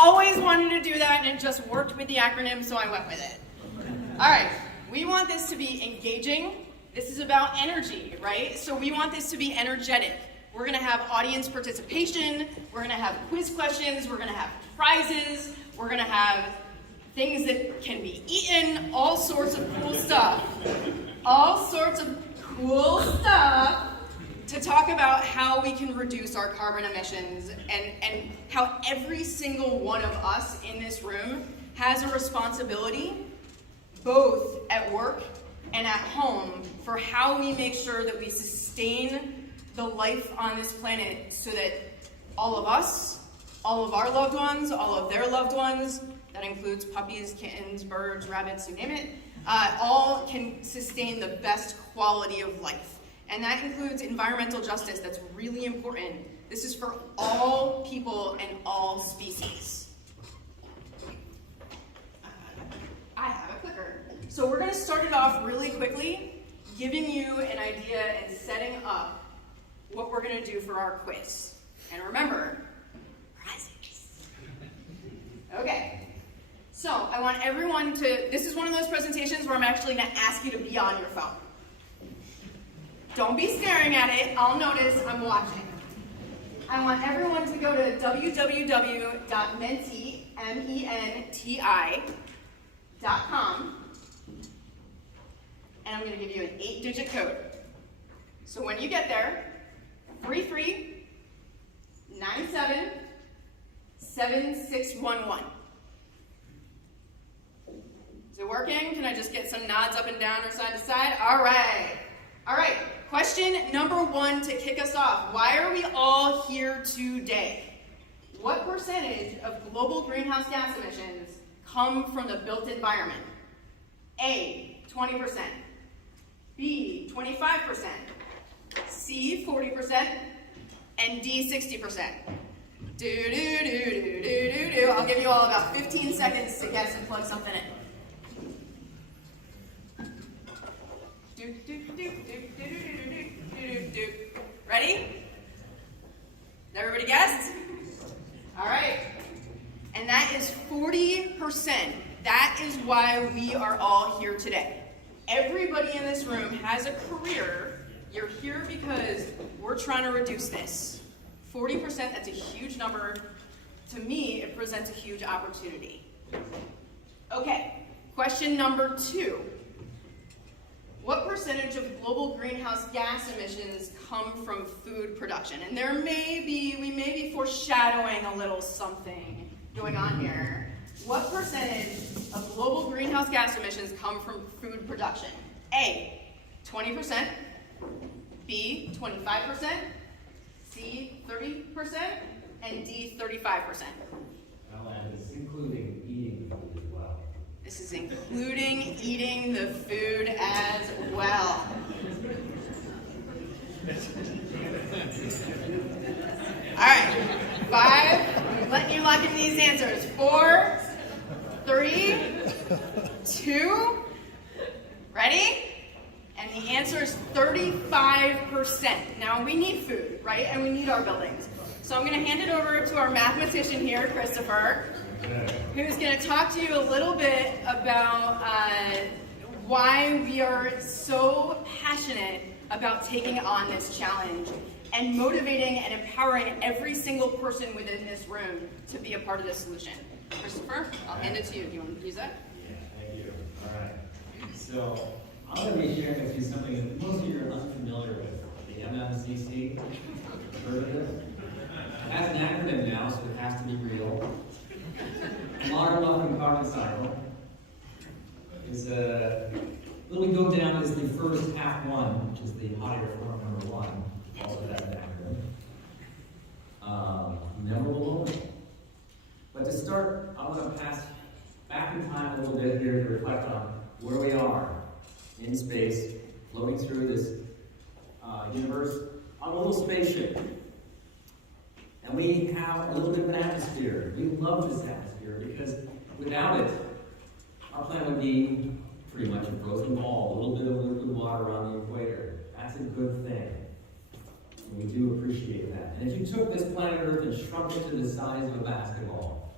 always wanted to do that, and it just worked with the acronym, so I went with it. All right, we want this to be engaging. This is about energy, right? So we want this to be energetic. We're going to have audience participation. We're going to have quiz questions. We're going to have prizes. We're going to have things that can be eaten, all sorts of cool stuff. All sorts of cool stuff to talk about how we can reduce our carbon emissions and how every single one of us in this room has a responsibility, both at work and at home, for how we make sure that we sustain the life on this planet so that all of us, all of our loved ones, all of their loved ones, that includes puppies, kittens, birds, rabbits, you name it, all can sustain the best quality of life. And that includes environmental justice. That's really important. This is for all people and all species. I have a clicker. So we're going to start it off really quickly, giving you an idea and setting up what we're going to do for our quiz. And remember, prizes. Okay. So I want everyone to, this is one of those presentations where I'm actually going to ask you to be on your phone. Don't be staring at it. I'll notice I'm watching. I want everyone to go to www.menti.com, and I'm going to give you an 8-digit code. So when you get there, 33977611. Is it working? Can I just get some nods up and down or side to side? All right. All right. Question number 1 to kick us off. Why are we all here today? What percentage of global greenhouse gas emissions come from the built environment? A, 20%. B, 25%. C, 40%. And D, 60%. I'll give you all about 15 seconds to guess and plug something in. Ready? Everybody guessed? All right. And that is 40%. That is why we are all here today. Everybody in this room has a career. You're here because we're trying to reduce this. 40%, that's a huge number. To me, it presents a huge opportunity. Okay, question number 2. What percentage of global greenhouse gas emissions come from food production? And we may be foreshadowing a little something going on here. What percentage of global greenhouse gas emissions come from food production? A, 20%, B, 25%, C, 30%, and D, 35%. Well, that is including eating food as well. This is including eating the food as well. All right, 5, I'm letting you lock in these answers. 4, 3, 2, ready? And the answer is 35%. Now we need food, right? And we need our buildings. So I'm going to hand it over to our mathematician here, Christopher, who's going to talk to you a little bit about why we are so passionate about taking on this challenge and motivating and empowering every single person within this room to be a part of the solution. Christopher, I'll hand it to you. Do you want to use that? Yeah, thank you. All right. So I'm going to be sharing with you something that most of you are unfamiliar with, the MMCC. Heard of it? It has an acronym now, so it has to be real. Modern Muffin Carbon Cycle is what we go down is the first half one, which is the hot air form number 1. Also has an acronym. Memorable. But to start, I want to pass back in time a little bit here to reflect on where we are in space, floating through this universe on a little spaceship. And we have a little bit of an atmosphere. We love this atmosphere because without it, our planet would be pretty much a frozen ball, a little bit of liquid water around the equator. That's a good thing. And we do appreciate that. And if you took this planet Earth and shrunk it to the size of a basketball,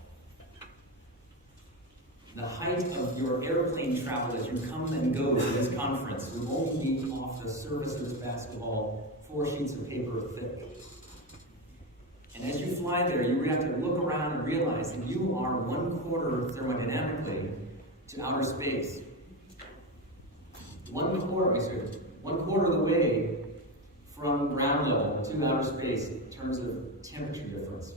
your airplane travel as you come and go to this conference will only be off the surface of this basketball 4 sheets of paper thick. And as you fly there, you have to look around and realize that you are 1/4 thermodynamically to outer space. 1/4 of the way from ground level to outer space in terms of temperature difference.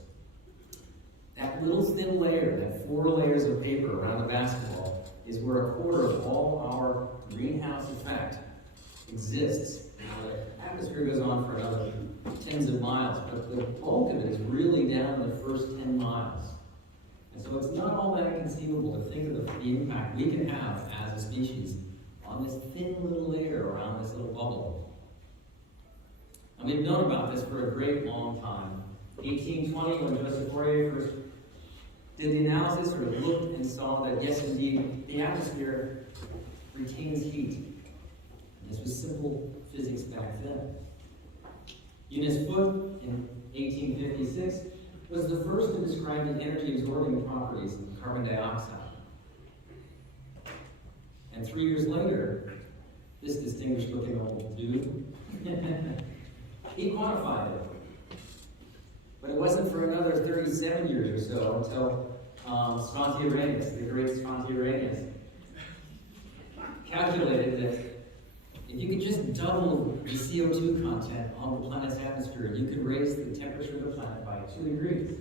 That little thin layer, that 4 layers of paper around the basketball, is where 1/4 of all our greenhouse effect exists. Now, the atmosphere goes on for another tens of miles, but the bulk of it is really down in the first 10 miles. And so it's not all that inconceivable to think of the impact we can have as a species on this thin little layer around this little bubble. And we've known about this for a great long time. 1820, when Joseph Fourier first did the analysis, or looked and saw that, yes, indeed, the atmosphere retains heat. And this was simple physics back then. Eunice Foote, in 1856, was the first to describe the energy-absorbing properties of carbon dioxide. And 3 years later, this distinguished-looking old dude, he quantified it. But it wasn't for another 37 years or so until Svante Arrhenius, the great Svante Arrhenius, calculated that if you could just double the CO2 content on the planet's atmosphere, you could raise the temperature of the planet by 2 degrees.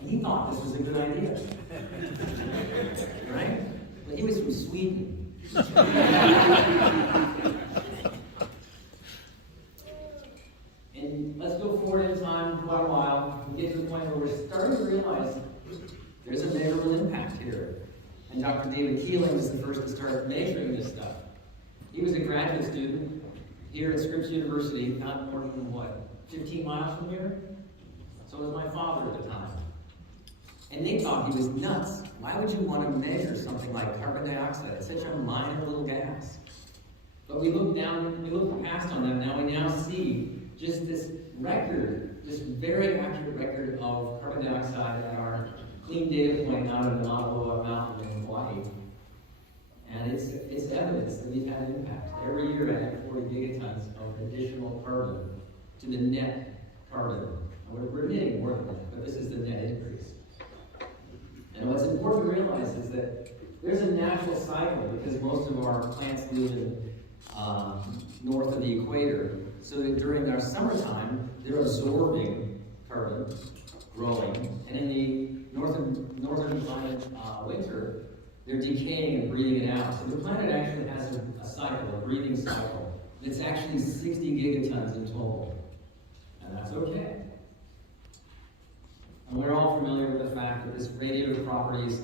And he thought this was a good idea. Right? But he was from Sweden. And let's go forward in time quite a while and get to the point where we're starting to realize there's a measurable impact here. And Dr. David Keeling was the first to start measuring this stuff. He was a graduate student here at Scripps University, not more than, 15 miles from here? So was my father at the time. And they thought he was nuts. Why would you want to measure something like carbon dioxide? It's such a minor little gas. But we look past on that now. We now see just this record, this very accurate record of carbon dioxide at our clean data point out of the Navajo Mountain in Hawaii. And it's evidence that we've had an impact. Every year adding 40 gigatons of additional carbon to the net carbon. And we're emitting more than that, but this is the net increase. And what's important to realize is that there's a natural cycle because most of our plants live in north of the equator. So that during our summertime, they're absorbing carbon, growing, and in the northern climate winter, they're decaying and breathing it out. So the planet actually has a cycle, a breathing cycle. It's actually 60 gigatons in total. And that's okay. And we're all familiar with the fact that this radiative properties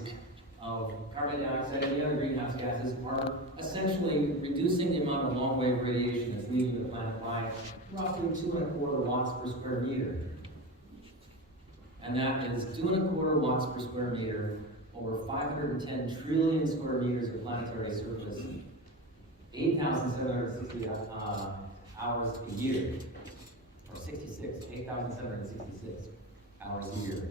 of carbon dioxide and the other greenhouse gases are essentially reducing the amount of long-wave radiation that's leaving the planet by roughly 2¼ watts per square meter. And that is 2¼ watts per square meter over 510 trillion square meters of planetary surface, 8,760 hours a year, or 8,766 hours a year.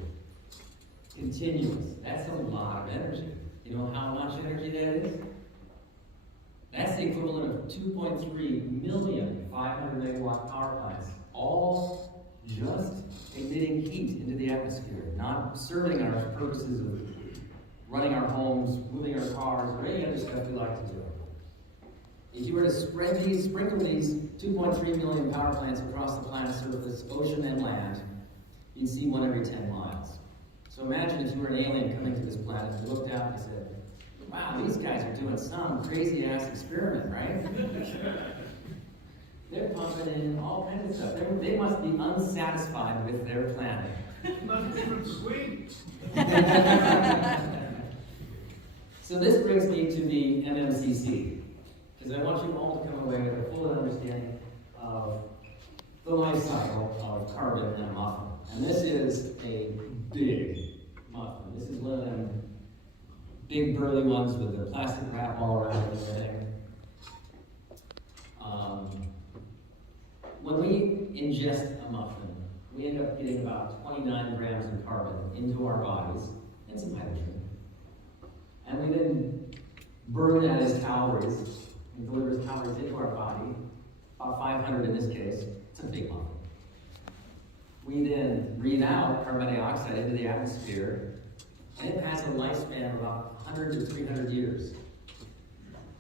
Continuous. That's a lot of energy. You know how much energy that is? That's the equivalent of 2.3 million 500 megawatt power plants, all just emitting heat into the atmosphere, not serving our purposes of running our homes, moving our cars, or any other stuff we like to do. If you were to sprinkle these 2.3 million power plants across the planet's surface, ocean and land, you'd see one every 10 miles. So imagine if you were an alien coming to this planet and you looked out and said, wow, these guys are doing some crazy-ass experiment, right? They're pumping in all kinds of stuff. They must be unsatisfied with their planet. Nothing from Sweden. So this brings me to the MMCC, because I want you all to come away with a full understanding of the life cycle of carbon in a muffin. And this is a big muffin. This is one of them big burly ones with the plastic wrap all around it and everything. When we ingest a muffin, we end up getting about 29 grams of carbon into our bodies and some hydrogen. And we then burn that as calories and delivers calories into our body, about 500 in this case. It's a big muffin. We then breathe out carbon dioxide into the atmosphere, and it has a lifespan of about 100 to 300 years.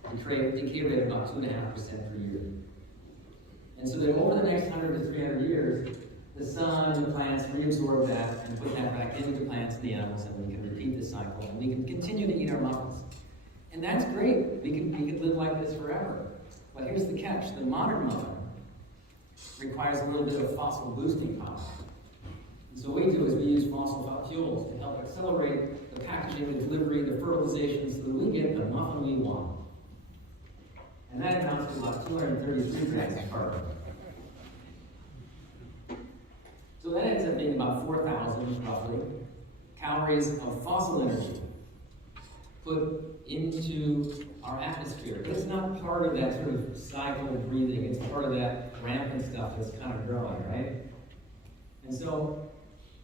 Decay rate of about 2.5% per year. And so that over the next 100 to 300 years, the sun and the plants reabsorb that and put that back into the plants and the animals, and we can repeat this cycle, and we can continue to eat our muffins. And that's great. We can live like this forever. But here's the catch. The modern muffin requires a little bit of fossil boosting power. And so what we do is we use fossil fuels to help accelerate the packaging, the delivery, the fertilization, so that we get the muffin we want. And that amounts to about 233 grams of carbon. So that ends up being about 4,000, roughly, calories of fossil energy put into our atmosphere. But it's not part of that sort of cycle of breathing. It's part of that rampant stuff that's kind of growing, right? And so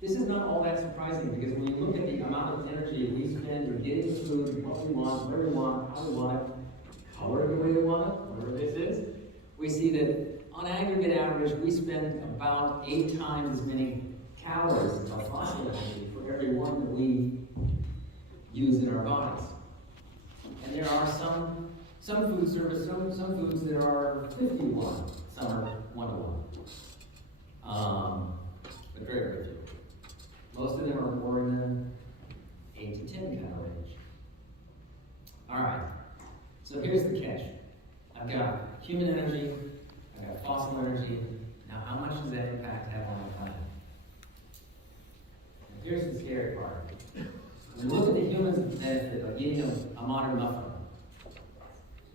this is not all that surprising, because when you look at the amount of energy we spend or getting food, what we want, where we want, how we want it, color the way we want it, whatever this is, we see that on aggregate average, we spend about 8 times as many calories of fossil energy for every one that we use in our bodies. And there are some food service, some foods that are 51, some are 1 to 1. But very, very few. Most of them are more in the 8 to 10 kind of range. All right. So here's the catch. I've got human energy, I've got fossil energy. Now, how much does that impact have on the planet? And here's the scary part. When we look at the human's benefit of eating a modern muffin,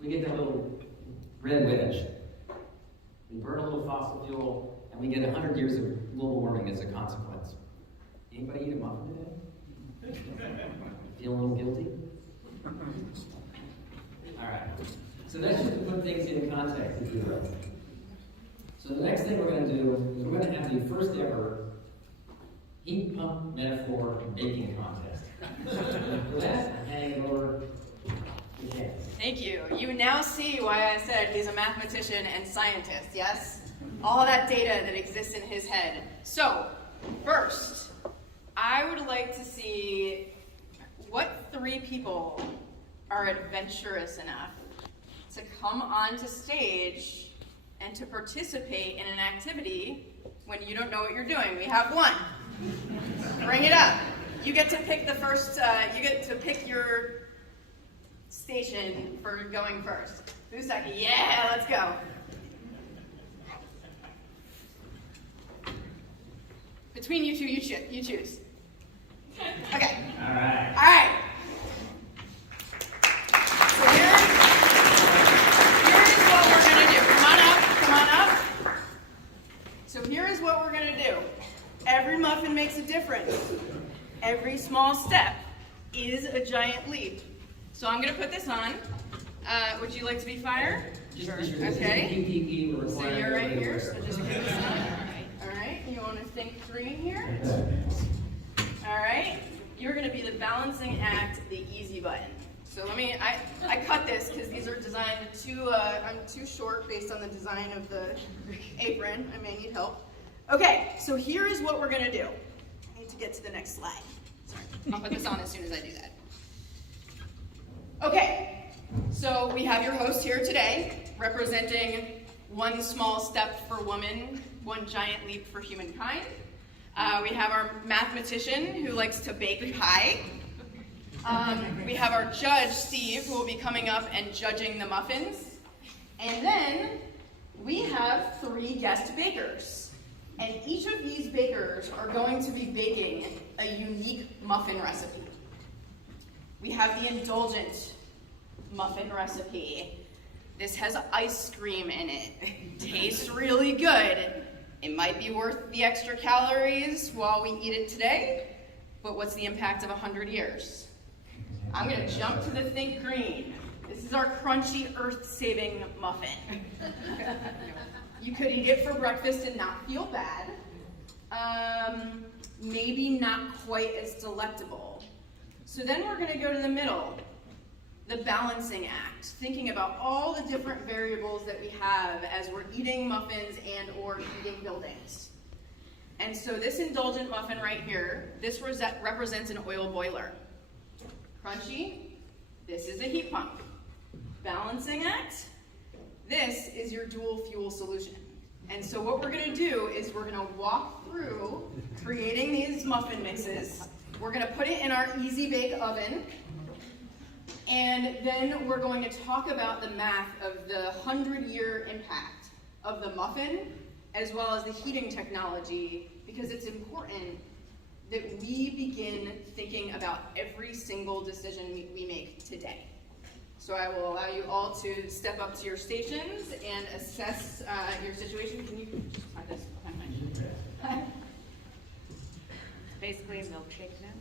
we get that little red wedge. We burn a little fossil fuel, and we get 100 years of global warming as a consequence. Anybody eat a muffin today? Feel a little guilty? All right. So that's just to put things in context, if you will. So the next thing we're going to do is we're going to have the first ever heat pump metaphor baking contest. With that, I'm handing it over to Ken. Thank you. You now see why I said he's a mathematician and scientist, yes? All that data that exists in his head. So, first, I would like to see what 3 people are adventurous enough to come onto stage and to participate in an activity when you don't know what you're doing. We have 1. Bring it up. You get to pick the first, you get to pick your station for going first. Who's second? Yeah, let's go. Between you two, you choose. Okay. All right. All right. So here's what we're going to do. Come on up. So here is what we're going to do. Every muffin makes a difference. Every small step is a giant leap. So I'm going to put this on. Would you like to be fired? Sure. Okay. So you're right here. So just put this on. All right. You want to think 3 here? All right. You're going to be the balancing act, the easy button. So I cut this because these are designed I'm too short based on the design of the apron. I may need help. Okay, so here is what we're going to do. I need to get to the next slide. Sorry. I'll put this on as soon as I do that. Okay, so we have your host here today, representing 1 small step for woman, 1 giant leap for humankind. We have our mathematician who likes to bake pie. We have our judge, Steve, who will be coming up and judging the muffins. And then we have 3 guest bakers. And each of these bakers are going to be baking a unique muffin recipe. We have the indulgent muffin recipe. This has ice cream in it. Tastes really good. It might be worth the extra calories while we eat it today, but what's the impact of 100 years? I'm going to jump to the think green. This is our crunchy, earth-saving muffin. You could eat it for breakfast and not feel bad. Maybe not quite as delectable. So then we're going to go to the middle. the balancing act, thinking about all the different variables that we have as we're eating muffins and or heating buildings. And so this indulgent muffin right here, this represents an oil boiler. Crunchy, this is a heat pump. Balancing act, this is your dual fuel solution. And so what we're gonna do is we're gonna walk through creating these muffin mixes. We're gonna put it in our easy bake oven. And then we're going to talk about the math of the 100-year impact of the muffin as well as the heating technology, because it's important that we begin thinking about every single decision we make today. So I will allow you all to step up to your stations and assess your situation. Can you just find this? Basically a milkshake now.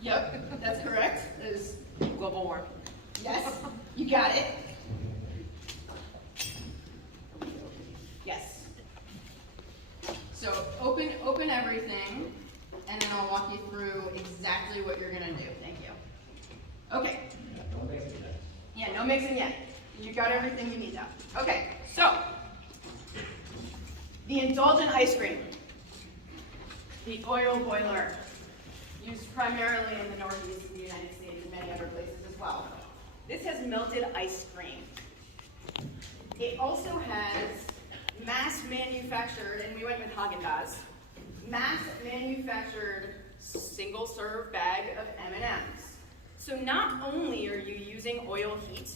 Yep, that's correct. That is Global warming. yes, you got it. Yes. So open everything, and then I'll walk you through exactly what you're gonna do. Thank you. Okay. Don't mix it yet. Yeah, no mixing yet. You got everything you need now. Okay, so the indulgent ice cream, the oil boiler, used primarily in the northeast of the United States and many other places as well. This has melted ice cream. It also has mass manufactured, and we went with Haagen-Dazs, mass manufactured single serve bag of M&Ms. So not only are you using oil heat,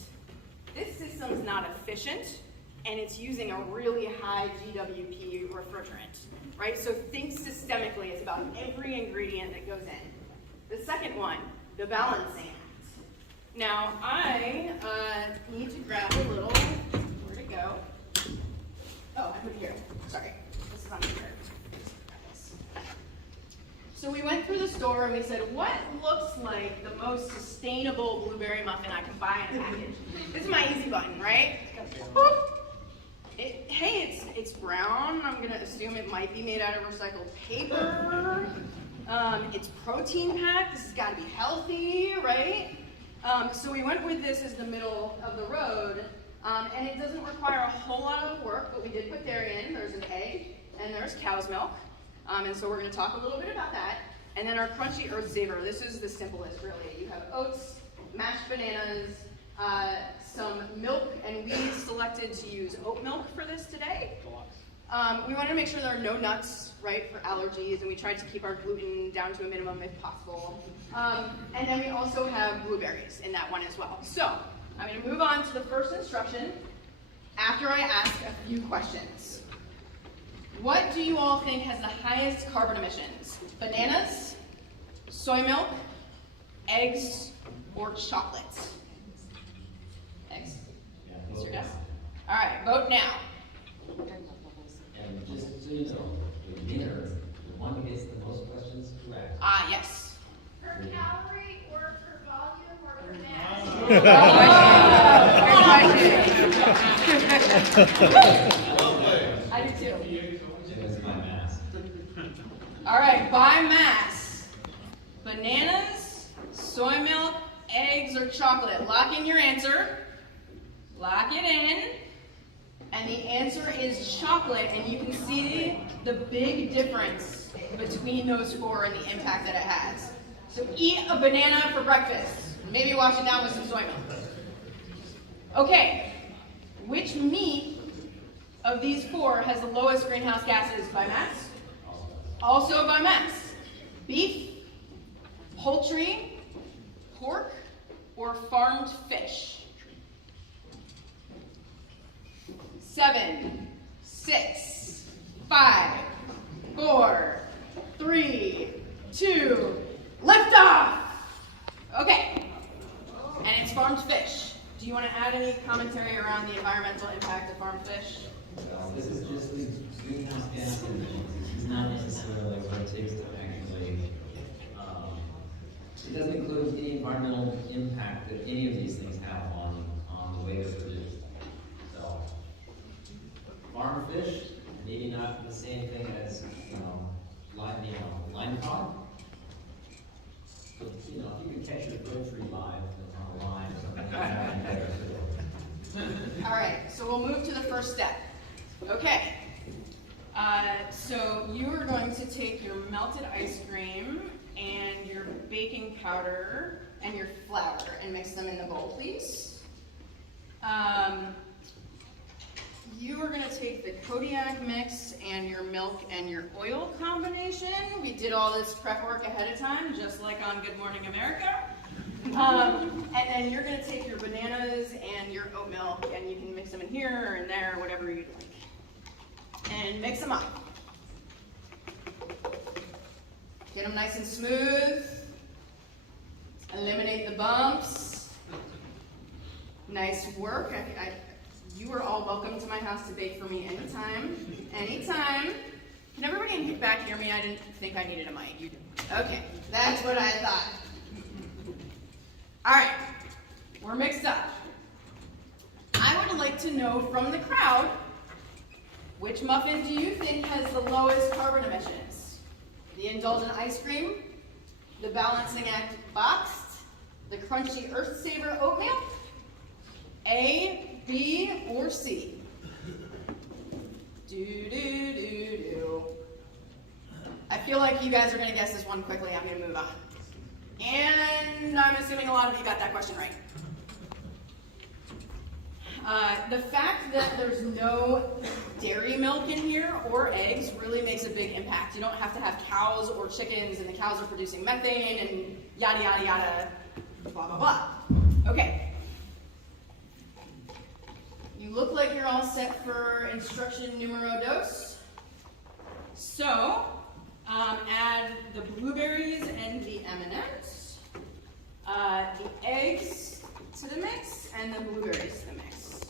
this system's not efficient, and it's using a really high GWP refrigerant, right? So think systemically, it's about every ingredient that goes in. The second one, the balancing act. Now I need to grab a little, where'd it go? Oh, I put it here, sorry, this is on here. So we went through the store and we said, what looks like the most sustainable blueberry muffin I can buy in a package? This is my easy button, right? Hey, it's brown. I'm gonna assume it might be made out of recycled paper. It's protein packed. This has gotta be healthy, right? So we went with this as the middle of the road, and it doesn't require a whole lot of work, but we did put dairy in. There's an egg, and there's cow's milk. And so we're going to talk a little bit about that. And then our crunchy earth saver. This is the simplest, really. You have oats, mashed bananas, some milk, and we selected to use oat milk for this today. We wanted to make sure there are no nuts, right, for allergies, and we tried to keep our gluten down to a minimum if possible. And then we also have blueberries in that one as well. So I'm going to move on to the first instruction after I ask a few questions. What do you all think has the highest carbon emissions? Bananas, soy milk, eggs, or chocolate? Eggs? What's your guess? All right, vote now. And just so you know, the winner, the one who gets the most questions correct. Ah, yes. Per calorie or per volume or per mass? I do too. It was my math. All right, by mass. Bananas, soy milk, eggs, or chocolate. Lock in your answer. Lock it in. And the answer is chocolate, and you can see the big difference between those four and the impact that it has. So eat a banana for breakfast. Maybe wash it down with some soy milk. Okay, which meat of these four has the lowest greenhouse gases by mass? Also by mass. Beef, poultry, pork, or farmed fish? 7, 6, 5, 4, 3, 2, lift off! Okay, and it's farmed fish. Do you want to add any commentary around the environmental impact of farmed fish? This is just the greenhouse gas emissions. This is not necessarily what it takes to actually, it doesn't include the environmental impact that any of these things have on the way they're produced. So, farm fish, maybe not the same thing as, line cod. But, if you can catch your grocery live on a line or something like so we'll move to the first step. Okay. So you are going to take your melted ice cream and your baking powder and your flour and mix them in the bowl, please. You are going to take the Kodiak mix and your milk and your oil combination. We did all this prep work ahead of time, just like on Good Morning America. And then you're going to take your bananas and your oat milk, and you can mix them in here or in there, whatever you'd like. And mix them up. Get them nice and smooth. Eliminate the bumps. Nice work. You are all welcome to my house to bake for me anytime. Anytime. Can everybody in back hear me? I didn't think I needed a mic. You do. Okay, that's what I thought. All right, we're mixed up. I would like to know from the crowd, which muffin do you think has the lowest carbon emissions? The indulgent ice cream, the balancing act boxed, the crunchy earth saver oatmeal, A, B, or C? Do. I feel like you guys are going to guess this one quickly. I'm going to move on. And I'm assuming a lot of you got that question right. The fact that there's no dairy milk in here or eggs really makes a big impact. You don't have to have cows or chickens, and the cows are producing methane and yada, yada, yada, blah, blah, blah. Okay. You look like you're all set for instruction numero dos. So, add the blueberries and the M&Ms, the eggs to the mix, and the blueberries to the mix.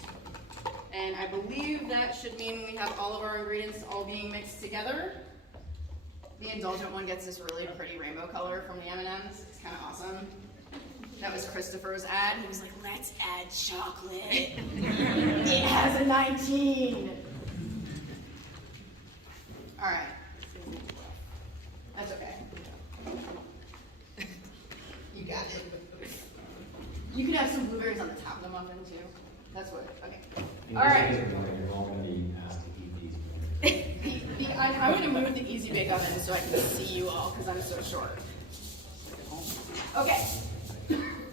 And I believe that should mean we have all of our ingredients all being mixed together. The indulgent one gets this really pretty rainbow color from the M&Ms. It's kind of awesome. That was Christopher's ad. He was like, let's add chocolate. It has a 19. All right. That's okay. You got it. You can have some blueberries on the top of the muffin too. That's what, okay. All right. You're all going to be asked to eat these. I'm going to move the Easy Bake Oven so I can see you all because I'm so short. Okay.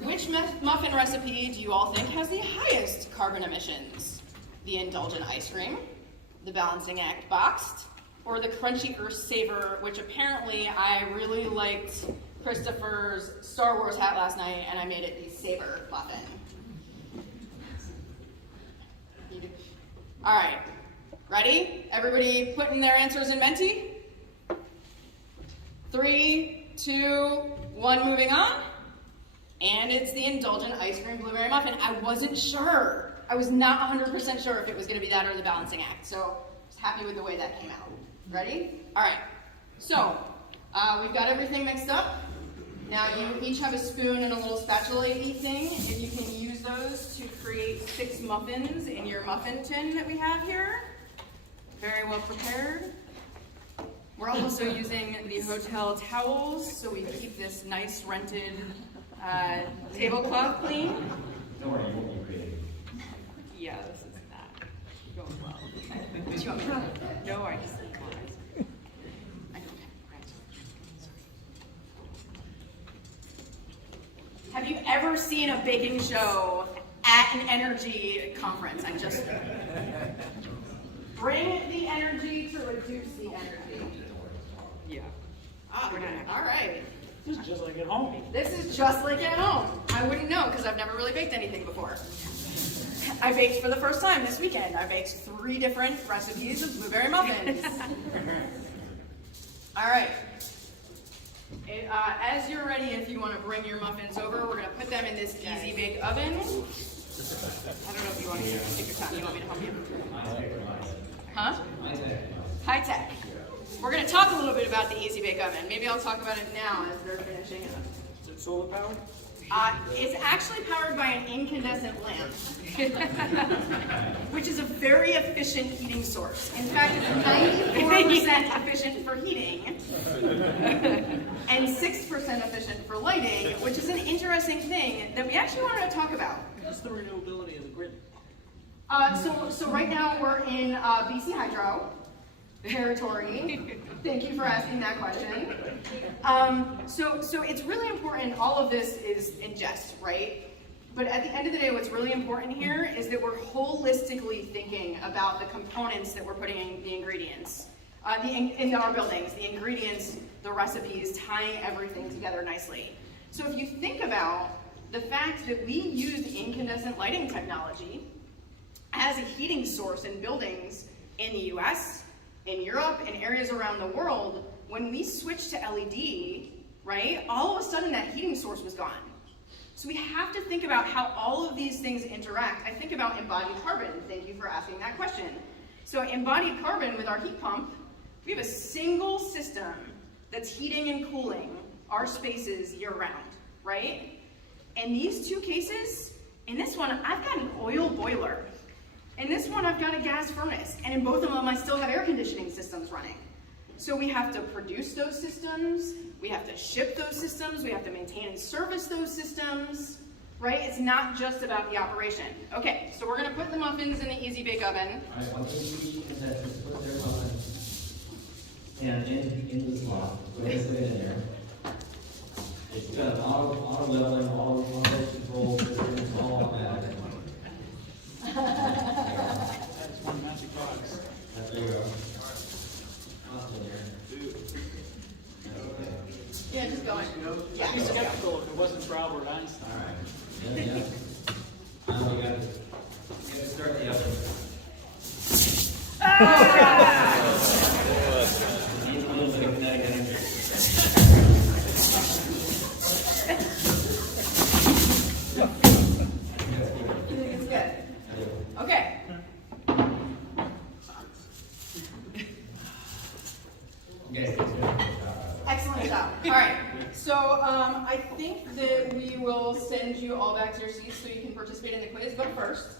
Which muffin recipe do you all think has the highest carbon emissions? The indulgent ice cream, the balancing act boxed, or the crunchy earth saver, which apparently I really liked Christopher's Star Wars hat last night and I made it the saber muffin. All right, ready? Everybody putting their answers in Menti? 3, 2, 1, moving on. And it's the indulgent ice cream blueberry muffin. I wasn't sure. I was not 100% sure if it was going to be that or the balancing act. So I was happy with the way that came out. Ready? All right. So we've got everything mixed up. Now you each have a spoon and a little spatula-y thing. If you can use those to create 6 muffins in your muffin tin that we have here. Very well prepared. We're also using the hotel towels, so we keep this nice rented tablecloth clean. Don't worry, you won't be creative. Yeah, this is not going well. Do you want me to? No, I just need more. I don't have. Have you ever seen a baking show at an energy conference? I just bring the energy to reduce the energy. Yeah. Ah, all right. This is just like at home. This is just like at home. I wouldn't know because I've never really baked anything before. I baked for the first time this weekend. I baked 3 different recipes of blueberry muffins. All right. As you're ready, if you want to bring your muffins over, we're going to put them in this Easy Bake Oven. I don't know if you want me to take your time. You want me to help you? Huh? High tech. We're going to talk a little bit about the Easy Bake Oven. Maybe I'll talk about it now as they're finishing up. Is it solar powered? It's actually powered by an incandescent lamp, which is a very efficient heating source. In fact, it's 94% efficient for heating and 6% efficient for lighting, which is an interesting thing that we actually wanted to talk about. What's the renewability of the grid? So right now we're in BC Hydro territory. Thank you for asking that question. So it's really important, all of this is in jest, right? But at the end of the day, what's really important here is that we're holistically thinking about the components that we're putting in the ingredients, in our buildings, the ingredients, the recipes, tying everything together nicely. So if you think about the fact that we used incandescent lighting technology as a heating source in buildings in the US, in Europe, and areas around the world, when we switched to LED, right, all of a sudden that heating source was gone. So we have to think about how all of these things interact. I think about embodied carbon. Thank you for asking that question. So embodied carbon with our heat pump, we have a single system that's heating and cooling our spaces year round, right? In these two cases, in this one, I've got an oil boiler. In this one, I've got a gas furnace. And in both of them, I still have air conditioning systems running. So we have to produce those systems, we have to ship those systems, we have to maintain and service those systems, right? It's not just about the operation. Okay, so we're gonna put the muffins in the easy bake oven. All right, one thing each contestant put their muffin in the slot. Go ahead and put it in there. It's got auto leveling, all control systems, all that. That's one magic box. There you go. Awesome there. Yeah, just going. Yeah, I'd be just go. skeptical if it wasn't for Albert Einstein. All right. Yeah. You got to start the oven. Needs a little bit of kinetic energy. It's good. Okay. Okay. Excellent job. All right. So I think that we will send you all back to your seats so you can participate in the quiz. But first,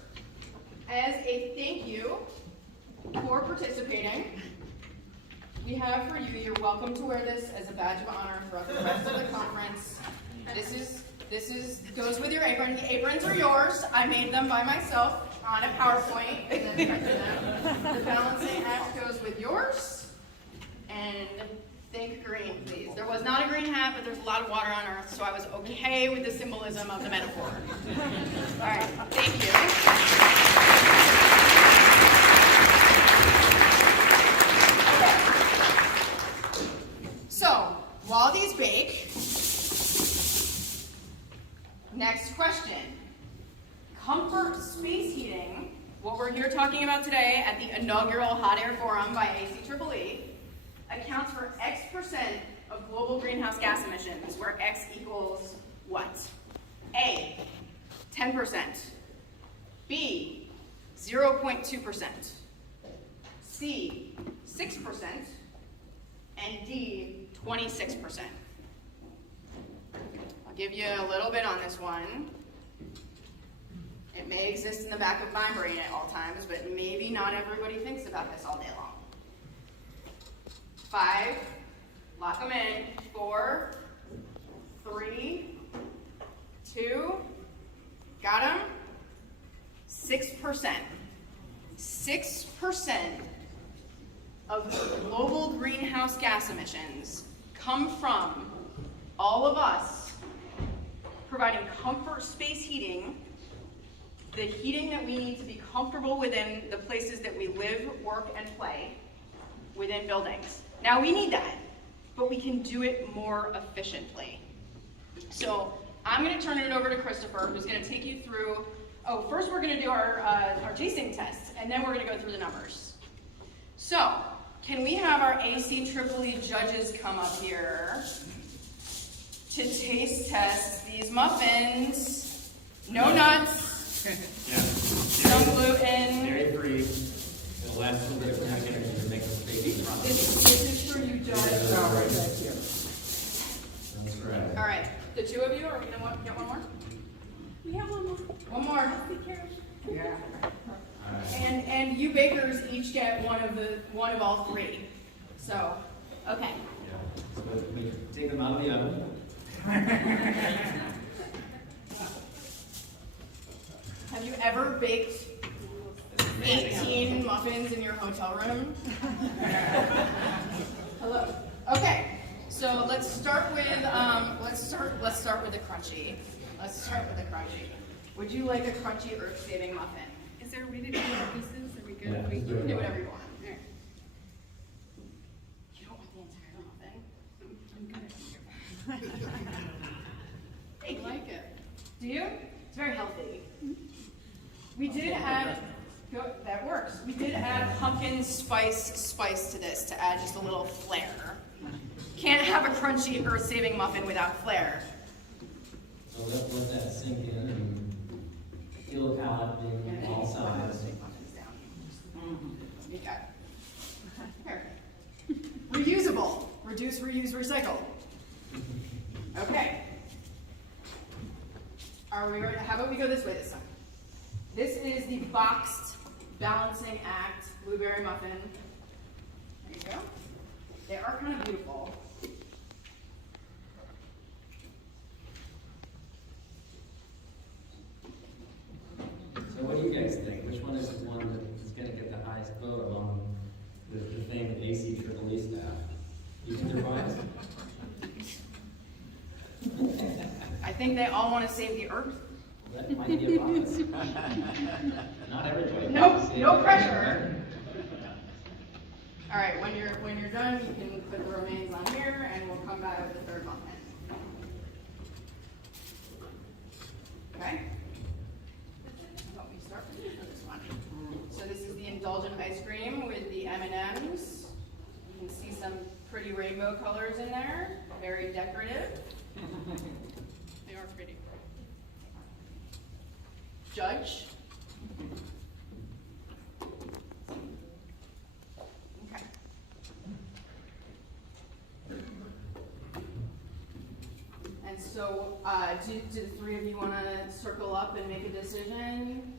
as a thank you for participating, we have for you, you're welcome to wear this as a badge of honor throughout the rest of the conference. This goes with your apron. The aprons are yours. I made them by myself on a PowerPoint and then printed them. The balancing act goes with yours. And think green, please. There was not a green hat, but there's a lot of water on Earth, so I was okay with the symbolism of the metaphor. All right, thank you. Okay. So, while these bake, next question. Comfort space heating, what we're here talking about today at the inaugural Hot Air Forum by ACEEE, accounts for X% of global greenhouse gas emissions, where X equals what? A, 10%, B, 0.2%, C, 6%, and D, 26%. I'll give you a little bit on this one. It may exist in the back of my brain at all times, but maybe not everybody thinks about this all day long. 5, lock them in. 4, 3, 2, got them? 6%. 6% of global greenhouse gas emissions come from all of us providing comfort space heating, the heating that we need to be comfortable within the places that we live, work, and play within buildings. Now we need that, but we can do it more efficiently. So I'm going to turn it over to Christopher, who's going to take you through, first we're going to do our tasting test, and then we're going to go through the numbers. So, can we have our ACEEE judges come up here to taste test these muffins? No nuts, no gluten. Dairy free. It'll last a little bit of kinetic energy to make the baby run. This is for you, Judge. That's right. All right, the two of you, are we going to get one more? We have one more. One more. Take care. Yeah. All right. And you bakers each get one of all three. So, okay. Yeah. So we take them out of the oven. Have you ever baked 18 muffins in your hotel room? Hello. Okay. So let's start with let's start with the crunchy. Let's start with the crunchy. Would you like a crunchy earth-saving muffin? Is there a way to do the pieces? Are we good? Yeah, We let's do You it. can do whatever you want. Alright. You don't want the entire muffin. I'm good. I like it. Do you? It's very healthy. We did add, that works. We did add pumpkin spice to this to add just a little flair. Can't have a crunchy earth-saving muffin without flair. So let that sink in and feel the palate in all sides. Muffins down. You got it. Here. Reusable. Reduce, reuse, recycle. Okay. Are we ready? How about we go this way this time? This is the boxed balancing act blueberry muffin. There you go. They are kind of beautiful. So what do you guys think? Which one is the one that is going to get the highest vote among the famed ACEEE staff? You think they're biased? I think they all want to save the earth. That might be a bias. Not everybody. Nope, no pressure. All right, when you're done, you can put the remains on here, and we'll come back with the third muffin. Okay. How about we start with this one? So this is the indulgent ice cream with the M&Ms. You can see some pretty rainbow colors in there. Very decorative. They are pretty. Judge. Okay. And so, do the three of you want to circle up and make a decision?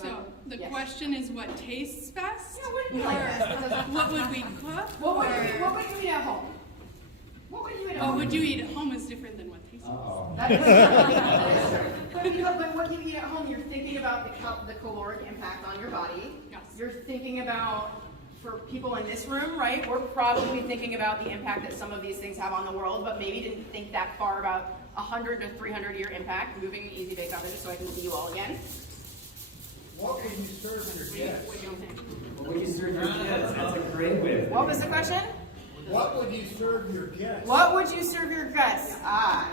So the Yes. question is what tastes best? Yeah, what do you like best? Because What would we cook? What would Or you eat at home? What would you eat at what home? would you eat at home is different than what tastes best. Uh-oh. That is true. But what you eat at home, you're thinking about the caloric impact on your body. Yes. You're thinking about, for people in this room, right, we're probably thinking about the impact that some of these things have on the world, but maybe didn't think that far about 100 to 300 year impact, moving the easy bake oven so I can see you all again. What would you serve your guests? What do you think? What would you serve your kids? That's a great way of What was the question? What would you serve your guests? What would you serve your guests? Ah,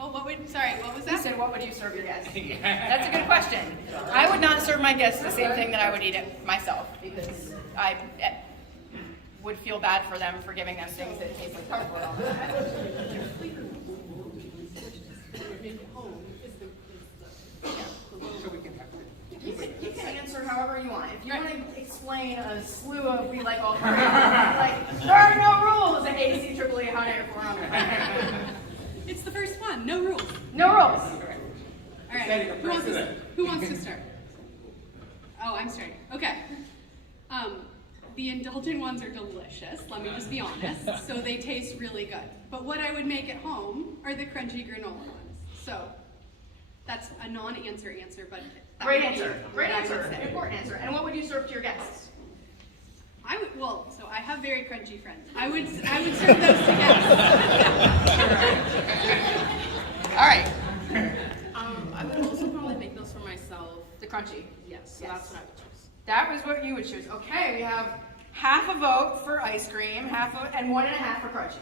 Oh, what would, sorry, what was you that? said what would you serve your guests? That's a good question. I would not serve my guests the same thing that I would eat it myself, because I would feel bad for them for giving them things that taste like cardboard all the time. You can answer however you want. If you want to explain a slew of we like all kinds, like there are no rules at ACEEE Hot Air Forum. It's the first one, no rules. No rules. All right, who wants to start? Oh, I'm starting. Okay. The indulgent ones are delicious, let me just be honest. So they taste really good. But what I would make at home are the crunchy granola ones. So that's a non-answer answer, but that Great would be answer. Great what I would answer. say. Important answer. And what would you serve to your guests? I would, well, so I have very crunchy friends. I would serve those to guests. All right. I would also probably make those for myself. The crunchy. Yes, so Yes. that's what I would choose. That was what you would choose. Okay, we have half a vote for ice cream, and 1.5 for crunchy.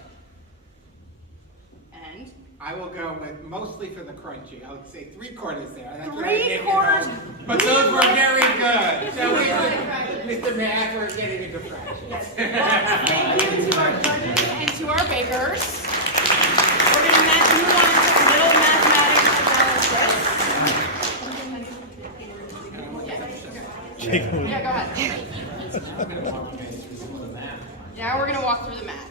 And I will go with mostly for the crunchy. I would say 3/4 there. That's what I Three did at quarters? home. But those were very good. So You like crunchy. Mr. Matt, we're getting into French. Yes. Well, thank you to our judges and to our bakers. We're going to move on to a little mathematics analysis. Yeah, go ahead. I'm going to walk you guys through some of the math. Now we're going to walk through the math.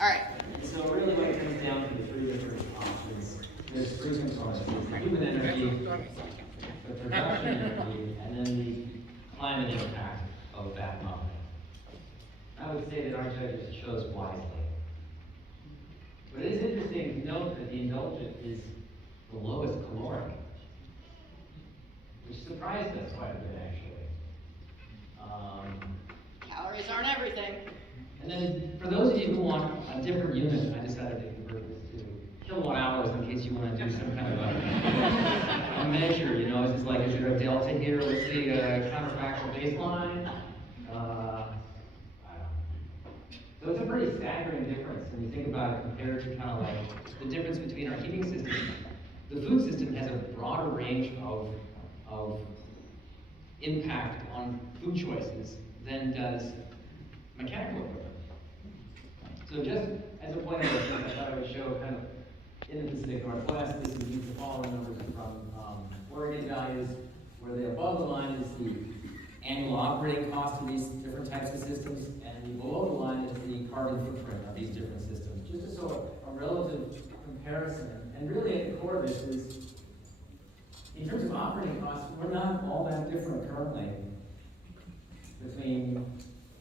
All right. So really what it comes down to the three different options. There's three components. There's the human energy, the production energy, and then the climate impact of that muffin. I would say that our judges chose wisely. But it is interesting to note that the indulgent is the lowest caloric, which surprised us quite a bit, actually. Calories aren't everything. And then, for those of you who want a different unit, I decided to convert this to kilowatt hours in case you want to do some kind of a measure. You know, it's just like, is there a delta here? Let's see, a counterfactual baseline. So it's a pretty staggering difference when you think about it compared to kind of like the difference between our heating system. The food system has a broader range of impact on food choices than does mechanical equipment. So just as a point of reference, I thought I would show kind of in the Pacific Northwest, this is the following numbers from Oregon values, where the above the line is the annual operating cost of these different types of systems, and the below the line is the carbon footprint of these different systems. Just to show a relative comparison. And really at the core of this is, in terms of operating costs, we're not all that different currently between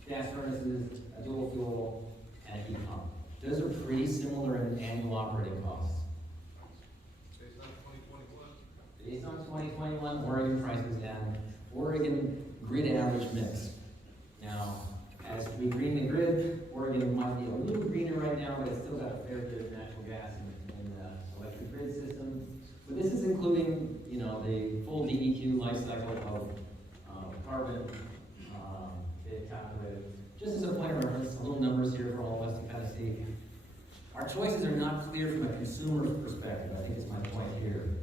gas furnaces, a dual fuel, and a heat pump. Those are pretty similar in annual operating costs. Based on 2021, Oregon prices and Oregon grid average mix. Now, as we green the grid, Oregon might be a little greener right now, but it's still got a fair bit of natural gas in the electric grid system. But this is including, you know, the full DEQ life cycle of carbon they've calculated. Just as a point of reference, a little numbers here for all of us to kind of see. Our choices are not clear from a consumer perspective, I think is my point here.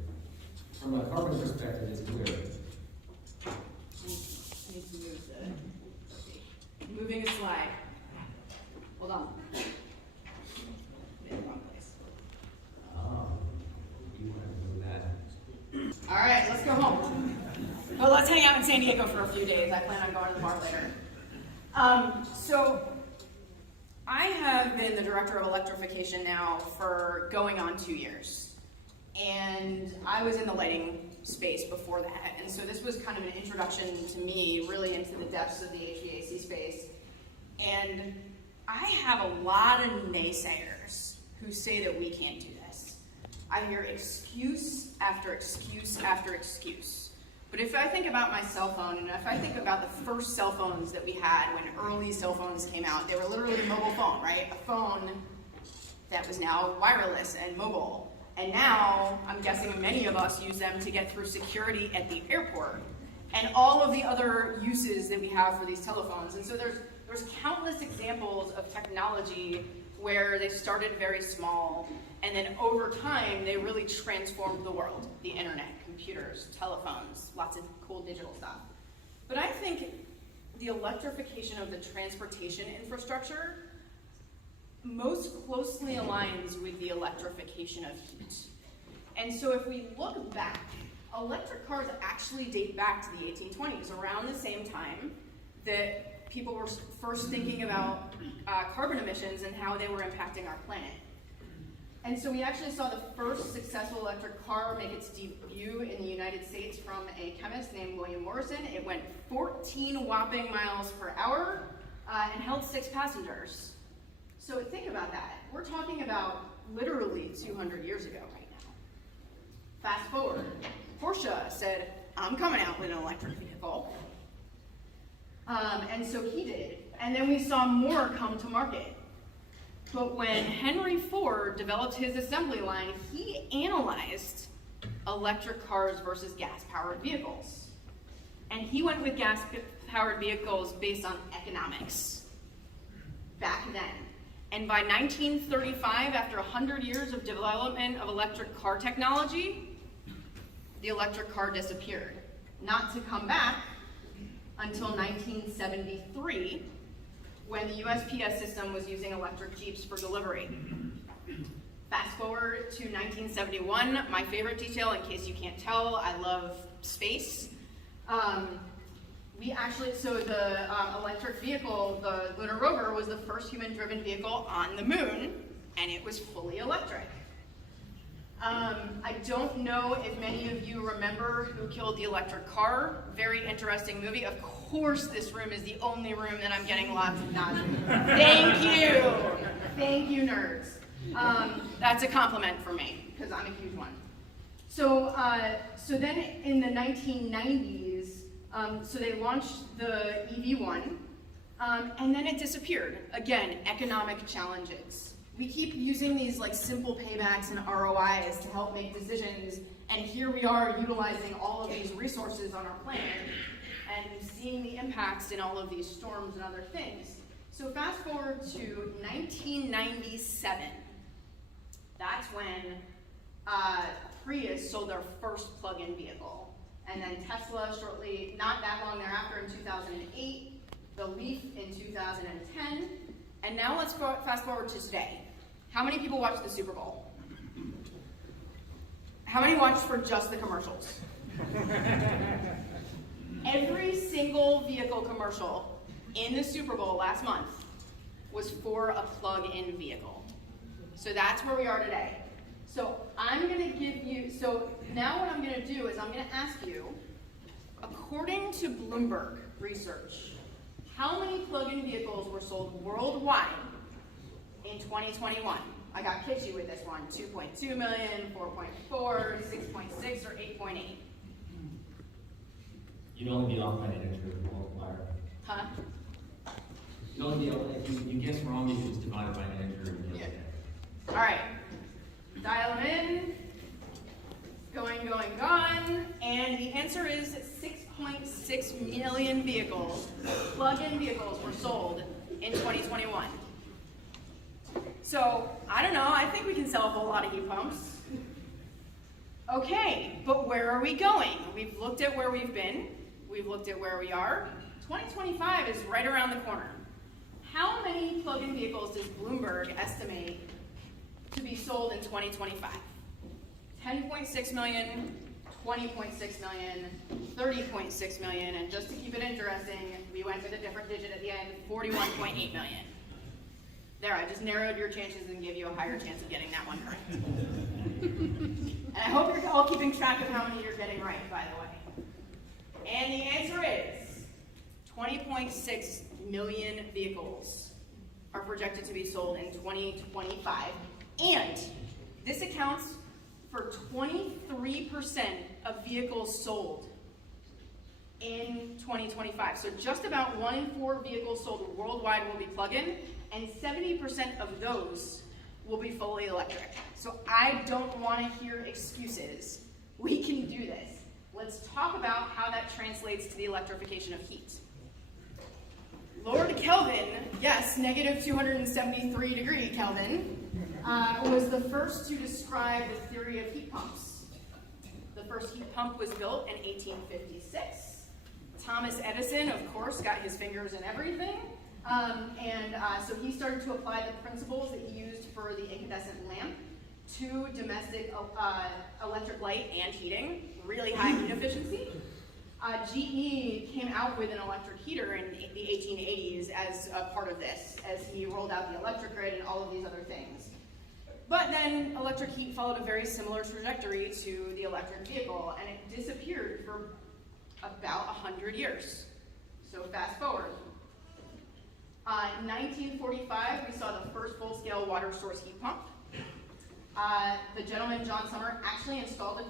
From a carbon perspective, it's clear. Need to move the, moving a slide. Hold on. In the wrong place. Oh, you want to move that. All right, let's go home. But let's hang out in San Diego for a few days. I plan on going to the bar later. So I have been the director of electrification now for going on 2 years. And I was in the lighting space before that. And so this was kind of an introduction to me really into the depths of the HVAC space. And I have a lot of naysayers who say that we can't do this. I hear excuse after excuse after excuse. But if I think about my cell phone, and if I think about the first cell phones that we had when early cell phones came out, they were literally a mobile phone, right? A phone that was now wireless and mobile. And now, I'm guessing many of us use them to get through security at the airport, and all of the other uses that we have for these telephones. And so there's countless examples of technology where they started very small, and then over time, they really transformed the world. The internet, computers, telephones, lots of cool digital stuff. But I think the electrification of the transportation infrastructure most closely aligns with the electrification of heat. And so if we look back, electric cars actually date back to the 1820s, around the same time that people were first thinking about carbon emissions and how they were impacting our planet. And so we actually saw the first successful electric car make its debut in the United States from a chemist named William Morrison. It went 14 whopping miles per hour and held 6 passengers. So think about that. We're talking about literally 200 years ago right now. Fast forward, Porsche said, I'm coming out with an electric vehicle. And so he did. And then we saw more come to market. But when Henry Ford developed his assembly line, he analyzed electric cars versus gas-powered vehicles. And he went with gas-powered vehicles based on economics back then. And by 1935, after 100 years of development of electric car technology, the electric car disappeared, not to come back until 1973, when the USPS system was using electric Jeeps for delivery. Fast forward to 1971, my favorite detail, in case you can't tell, I love space. The electric vehicle, the lunar rover, was the first human-driven vehicle on the moon, and it was fully electric. I don't know if many of you remember Who Killed the Electric Car. Very interesting movie. Of course, this room is the only room that I'm getting lots of nods. Thank you. Thank you, nerds. That's a compliment for me, because I'm a huge one. So then in the 1990s, so they launched the EV1, and then it disappeared. Again, economic challenges. We keep using these like simple paybacks and ROIs to help make decisions, and here we are utilizing all of these resources on our planet and seeing the impacts in all of these storms and other things. So fast forward to 1997. That's when Prius sold their first plug-in vehicle. And then Tesla shortly, not that long thereafter in 2008, the Leaf in 2010, and now let's fast forward to today. How many people watched the Super Bowl? How many watched for just the commercials? Every single vehicle commercial in the Super Bowl last month was for a plug-in vehicle. So that's where we are today. So I'm going to give you, so now what I'm going to do is I'm going to ask you, according to Bloomberg research, how many plug-in vehicles were sold worldwide in 2021? I got kitschy with this one, 2.2 million, 4.4, 6.6, or 8.8. You'd only be off by an integer multiplier. Huh? You'd only be able, if you guess wrong, you just divide it by an integer and get it. All right, dial them in, gone, and the answer is 6.6 million vehicles, plug-in vehicles were sold in 2021. So, I don't know, I think we can sell a whole lot of heat pumps. Okay, but where are we going? We've looked at where we've been, we've looked at where we are. 2025 is right around the corner. How many plug-in vehicles does Bloomberg estimate to be sold in 2025? 10.6 million, 20.6 million, 30.6 million, and just to keep it interesting, we went with a different digit at the end, 41.8 million. There, I just narrowed your chances and gave you a higher chance of getting that one correct. And I hope you're all keeping track of how many you're getting right, by the way. And the answer is 20.6 million vehicles are projected to be sold in 2025. And this accounts for 23% of vehicles sold in 2025. So just about 1 in 4 vehicles sold worldwide will be plug-in, and 70% of those will be fully electric. So I don't want to hear excuses. We can do this. Let's talk about how that translates to the electrification of heat. Lord Kelvin, yes, negative 273 degree Kelvin, was the first to describe the theory of heat pumps. The first heat pump was built in 1856. Thomas Edison, of course, got his fingers in everything. So he started to apply the principles that he used for the incandescent lamp to domestic electric light and heating, really high heat efficiency. GE came out with an electric heater in the 1880s as a part of this, as he rolled out the electric grid and all of these other things. But then electric heat followed a very similar trajectory to the electric vehicle, and it disappeared for about 100 years. So fast forward. 1945, we saw the first full-scale water source heat pump. The gentleman, John Summer, actually installed a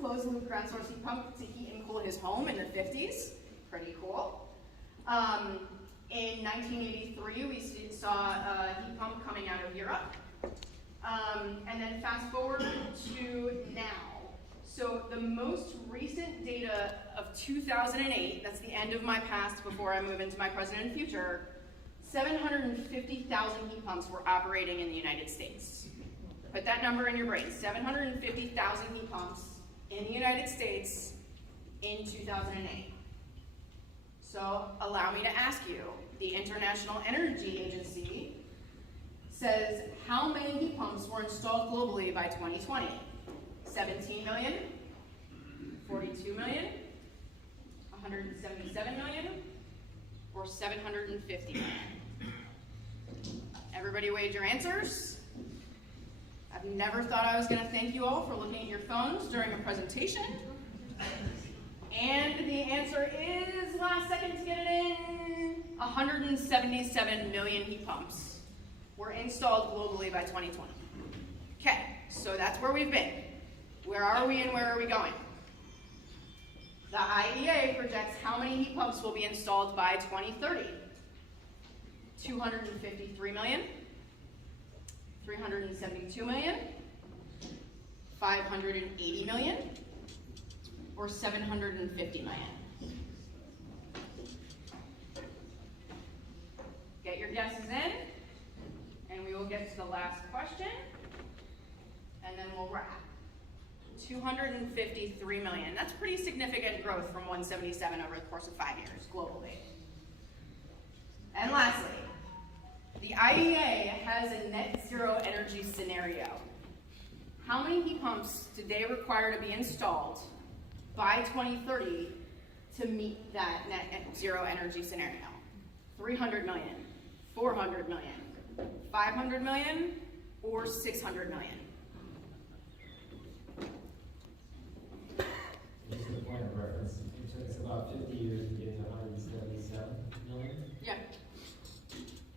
closed-loop ground source heat pump to heat and cool his home in the 50s. Pretty cool. In 1983, we saw a heat pump coming out of Europe. And then fast forward to now. So the most recent data of 2008, that's the end of my past before I move into my present and future, 750,000 heat pumps were operating in the United States. Put that number in your brain, 750,000 heat pumps in the United States in 2008. So allow me to ask you, the International Energy Agency says how many heat pumps were installed globally by 2020? 17 million, 42 million, 177 million, or 750 million? Everybody weighed your answers. I've never thought I was going to thank you all for looking at your phones during a presentation. And the answer is, last second to get it in, 177 million heat pumps were installed globally by 2020. Okay, so that's where we've been. Where are we and where are we going? The IEA projects how many heat pumps will be installed by 2030. 253 million, 372 million, 580 million, or 750 million. Get your guesses in, and we will get to the last question, and then we'll wrap. 253 million. That's pretty significant growth from 177 over the course of 5 years globally. And lastly, the IEA has a net zero energy scenario. How many heat pumps do they require to be installed by 2030 to meet that net zero energy scenario? 300 million, 400 million, 500 million, or 600 million? Just a point of reference, it took us about 50 years to get to 177 million. Yeah.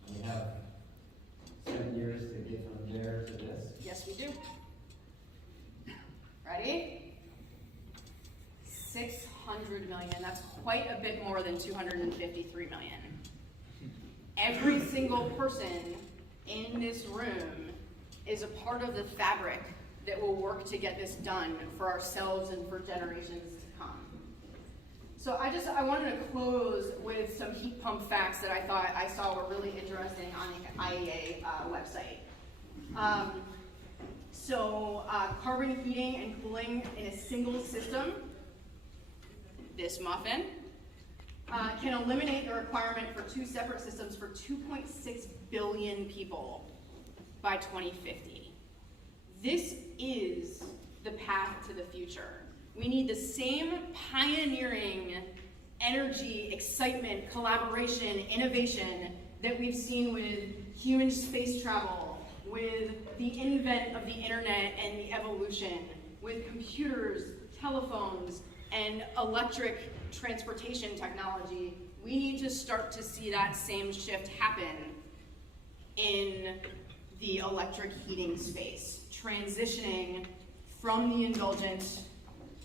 We have 7 years to get from there to this. Yes, we do. Ready? 600 million. That's quite a bit more than 253 million. Every single person in this room is a part of the fabric that will work to get this done for ourselves and for generations to come. So I wanted to close with some heat pump facts that I thought I saw were really interesting on the IEA website. Carbon heating and cooling in a single system, this muffin, can eliminate the requirement for 2 separate systems for 2.6 billion people by 2050. This is the path to the future. We need the same pioneering energy, excitement, collaboration, innovation that we've seen with human space travel, with the invent of the internet and the evolution, with computers, telephones, and electric transportation technology. We need to start to see that same shift happen in the electric heating space, transitioning from the indulgent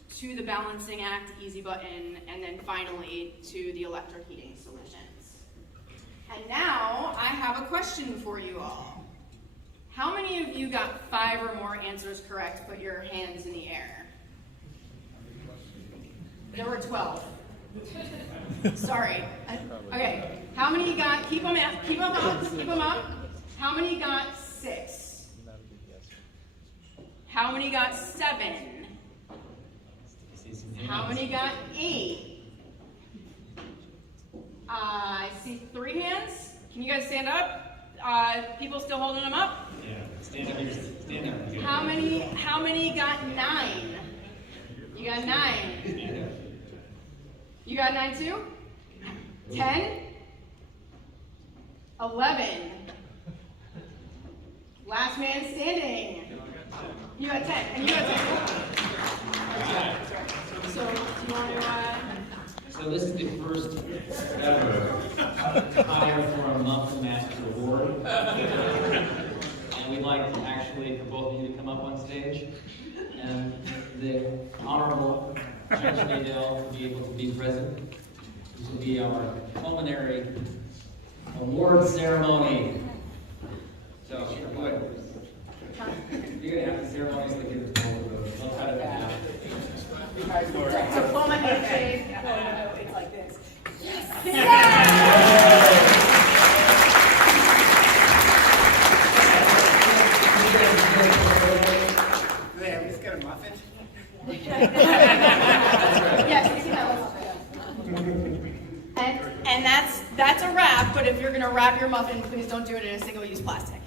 to the balancing act, easy button, and then finally to the electric heating solutions. And now I have a question for you all. How many of you got 5 or more answers correct? Put your hands in the air. There were 12. Sorry. Okay. How many got, keep them up, keep them up, keep them up. How many got 6? How many got 7? How many got 8? I see 3 hands. Can you guys stand up? People still holding them up? Yeah, stand up. Stand up. How many got 9? You got 9. You got 9 too? 10? 11. Last man standing. You got 10, and you got 10. So, do you want to, So this is the first ever hire for a Muffin Master Award. And we'd like to actually, for both of you to come up on stage. And the Honorable Judge Nadell will be able to be present. This will be our culinary award ceremony. So, good. You're going to have the ceremonies that give us both of those. I'll try to diploma handshake. It's like this. Do they at least get a muffin? Yes, you know. And that's a wrap, but if you're going to wrap your muffin, please don't do it in a single-use plastic.